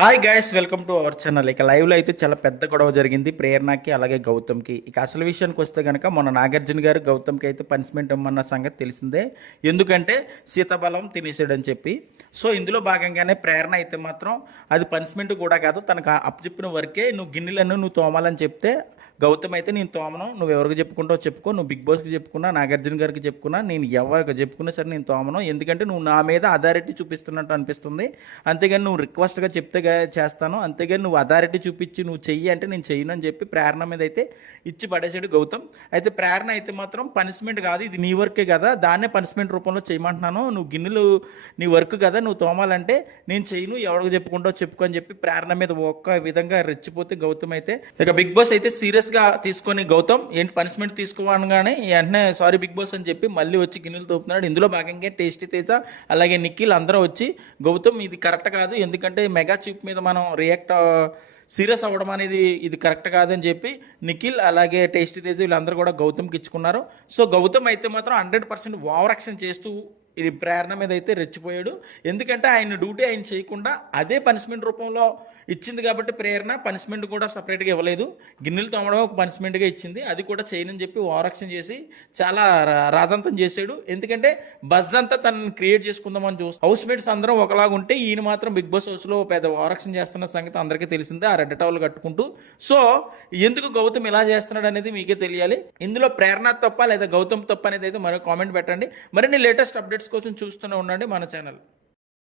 Hi guys, welcome to our channel. ఇక లైవ్లో అయితే చాలా పెద్ద గొడవ జరిగింది ప్రేరణకి అలాగే గౌతమ్కి. ఇక అసలు విషయానికి వస్తే కనుక మొన్న నాగార్జున గారు గౌతమ్కి అయితే పనిష్మెంట్ ఇవ్వమన్న సంగతి తెలిసిందే. ఎందుకంటే సీతాబలం తినేసాడని చెప్పి. సో ఇందులో భాగంగానే ప్రేరణ అయితే మాత్రం అది పనిష్మెంట్ కూడా కాదు, తనకు అప్పచెప్పిన వరకే నువ్వు గిన్నెలను నువ్వు తోమాలని చెప్తే గౌతమ్ అయితే నేను తోమను, నువ్వు ఎవరికి చెప్పుకుంటావు చెప్పుకో, నువ్వు బిగ్ బాస్కి చెప్పుకున్నా, నాగార్జున గారికి చెప్పుకున్నా, నేను ఎవరికి చెప్పుకున్నా సరే నేను తోమను, ఎందుకంటే నువ్వు నా మీద అథారిటీ చూపిస్తున్నట్టు అనిపిస్తుంది. అంతేగాని నువ్వు రిక్వెస్ట్గా చెప్తే చేస్తాను, అంతేగాని నువ్వు అథారిటీ చూపించి నువ్వు చెయ్యి అంటే నేను చెయ్యను అని చెప్పి ప్రేరణ మీద అయితే ఇచ్చి పడేసాడు గౌతమ్. అయితే ప్రేరణ అయితే మాత్రం పనిష్మెంట్ కాదు, ఇది నీ వర్కే కదా, దాన్నే పనిష్మెంట్ రూపంలో చేయమంటున్నాను, నువ్వు గిన్నెలు నీ వర్క్ కదా, నువ్వు తోమాలంటే నేను చెయ్యను, ఎవరికి చెప్పుకుంటావు చెప్పుకో అని చెప్పి ప్రేరణ మీద ఒక్క విధంగా రెచ్చిపోతే గౌతమ్ అయితే ఇక బిగ్ బాస్ అయితే సీరియస్గా తీసుకొని గౌతమ్ ఏంటి పనిష్మెంట్ తీసుకోవగానే వెంటనే సారీ బిగ్ బాస్ అని చెప్పి మళ్ళీ వచ్చి గిన్నెలు తోపుతున్నాడు. ఇందులో భాగంగా టేస్టీ తేజ అలాగే నిఖిల్ అందరూ వచ్చి గౌతమ్ ఇది కరెక్ట్ కాదు, ఎందుకంటే మెగా చీఫ్ మీద మనం రియాక్ట్ సీరియస్ అవ్వడం అనేది ఇది కరెక్ట్ కాదని చెప్పి నిఖిల్ అలాగే టేస్టీ తేజ వీళ్ళందరూ కూడా గౌతమ్కి ఇచ్చుకున్నారు. సో గౌతమ్ అయితే మాత్రం 100% ఓవర్ యాక్షన్ చేస్తూ ఇది ప్రేరణ మీద అయితే రెచ్చిపోయాడు. ఎందుకంటే ఆయన డ్యూటీ ఆయన చేయకుండా అదే పనిష్మెంట్ రూపంలో ఇచ్చింది కాబట్టి ప్రేరణ పనిష్మెంట్ కూడా సపరేట్గా ఇవ్వలేదు, గిన్నెలు తోమడం ఒక పనిష్మెంట్గా ఇచ్చింది, అది కూడా చేయనని చెప్పి ఓవరాక్షన్ చేసి చాలా రాదంతం చేశాడు. ఎందుకంటే బజ్ అంతా తనని క్రియేట్ చేసుకుందామని చూస్తాం. హౌస్ మేట్స్ అందరం ఒకలాగా ఉంటే ఈయన మాత్రం బిగ్ బాస్ హౌస్లో పెద్ద ఓవరాక్షన్ చేస్తున్న సంగతి అందరికీ తెలిసిందే, ఆ రెడ్ టవల్ కట్టుకుంటూ. సో ఎందుకు గౌతమ్ ఇలా చేస్తున్నాడు అనేది మీకే తెలియాలి. ఇందులో ప్రేరణ తప్ప లేదా గౌతమ్ తప్ప అనేది అయితే మరో కామెంట్ పెట్టండి. మరిన్ని లేటెస్ట్ అప్డేట్స్ కోసం చూస్తూనే ఉండండి మన ఛానల్.